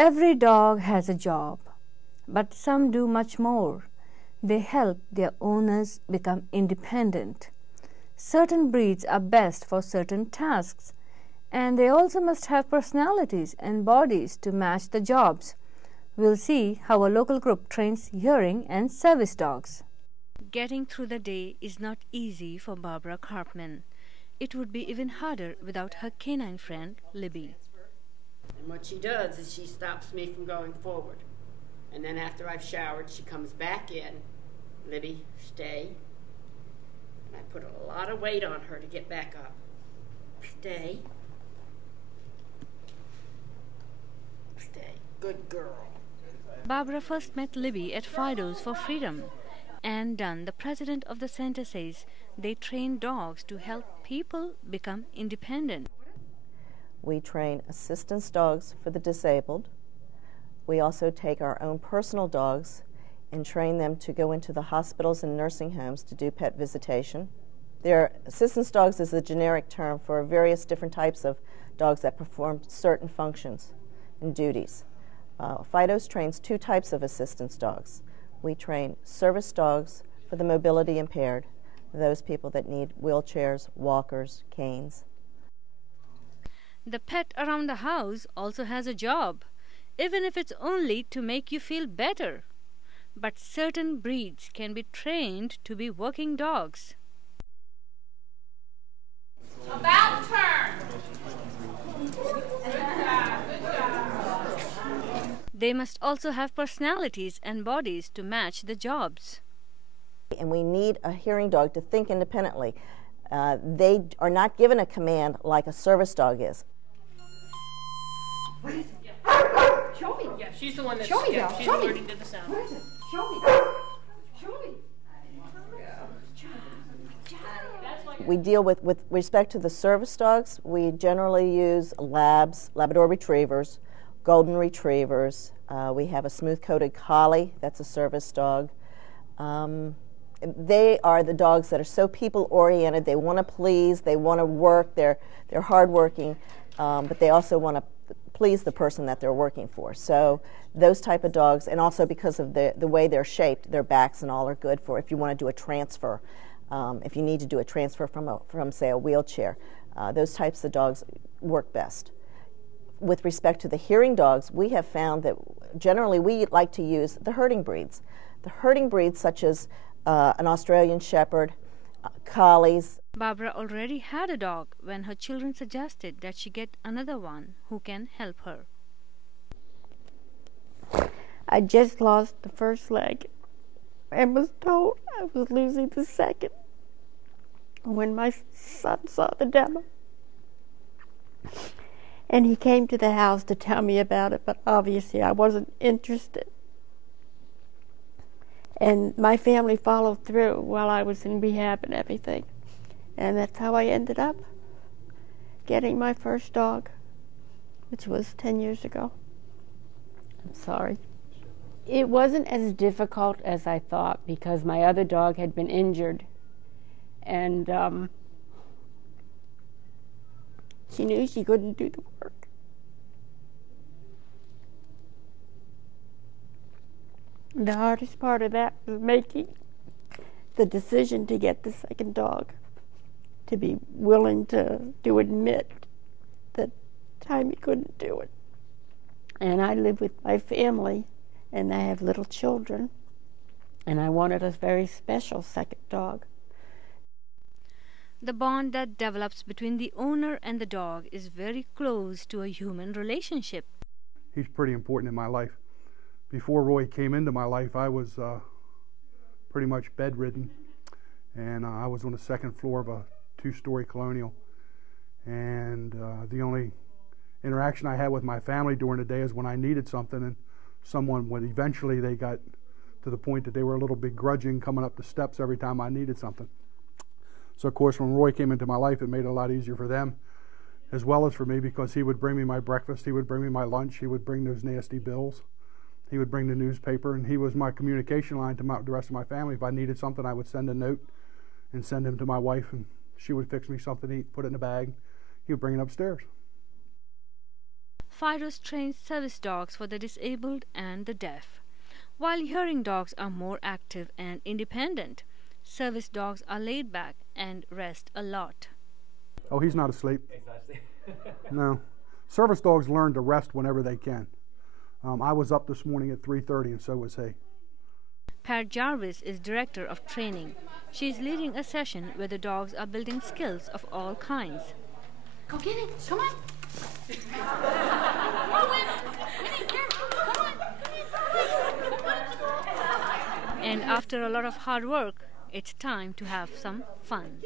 Every dog has a job, but some do much more. They help their owners become independent. Certain breeds are best for certain tasks, and they also must have personalities and bodies to match the jobs. We'll see how a local group trains hearing and service dogs. Getting through the day is not easy for Barbara Karpman. It would be even harder without her canine friend, Libby. And what she does is she stops me from going forward. And then after I've showered, she comes back in. Libby, stay. And I put a lot of weight on her to get back up. Stay. Stay. Good girl. Barbara first met Libby at Fido's for Freedom. Ann Dunn, the president of the center, says they train dogs to help people become independent. We train assistance dogs for the disabled. We also take our own personal dogs and train them to go into the hospitals and nursing homes to do pet visitation. Assistance dogs is a generic term for various different types of dogs that perform certain functions and duties. Fido's trains two types of assistance dogs. We train service dogs for the mobility impaired, those people that need wheelchairs, walkers, canes. The pet around the house also has a job, even if it's only to make you feel better. But certain breeds can be trained to be working dogs. About turn. They must also have personalities and bodies to match the jobs. And we need a hearing dog to think independently. They are not given a command like a service dog is. What is it? Show me. Yeah, she's the one that's Show me, yeah, she's show me. alerting to the sound. Where is it? Show me. Show me. We deal with respect to the service dogs, we generally use labs, Labrador retrievers, golden retrievers. We have a smooth-coated collie, that's a service dog. They are the dogs that are so people-oriented. They want to please, they want to work, they're hardworking, but they also want to please the person that they're working for. So those type of dogs, and also because of the way they're shaped, their backs and all are good for if you want to do a transfer. If you need to do a transfer from say, a wheelchair, those types of dogs work best. With respect to the hearing dogs, we have found that generally we like to use the herding breeds. The herding breeds such as an Australian Shepherd, collies. Barbara already had a dog when her children suggested that she get another one who can help her. I just lost the first leg and was told I was losing the second when my son saw the demo. And he came to the house to tell me about it, but obviously I wasn't interested. And my family followed through while I was in rehab and everything. And that's how I ended up getting my first dog, which was 10 years ago. I'm sorry. It wasn't as difficult as I thought because my other dog had been injured. And she knew she couldn't do the work. The hardest part of that was making the decision to get the second dog, to be willing to admit that Timmy couldn't do it. And I live with my family, and I have little children, and I wanted a very special second dog. The bond that develops between the owner and the dog is very close to a human relationship. He's pretty important in my life. Before Roy came into my life, I was pretty much bedridden, and I was on the second floor of a two-story colonial. And the only interaction I had with my family during the day is when I needed something, and someone would eventually, they got to the point that they were a little begrudging coming up the steps every time I needed something. So of course when Roy came into my life, it made it a lot easier for them as well as for me, because he would bring me my breakfast, he would bring me my lunch, he would bring those nasty bills, he would bring the newspaper, and he was my communication line to the rest of my family. If I needed something, I would send a note and send him to my wife, and she would fix me something to eat, put it in a bag, he would bring it upstairs. Fidos trains service dogs for the disabled and the deaf. While hearing dogs are more active and independent, service dogs are laid back and rest a lot. Oh, he's not asleep. No. Service dogs learn to rest whenever they can. I was up this morning at 3:30 and so was he. Pat Jarvis is director of training. She is leading a session where the dogs are building skills of all kinds. Go get it. Come on. And after a lot of hard work, it's time to have some fun.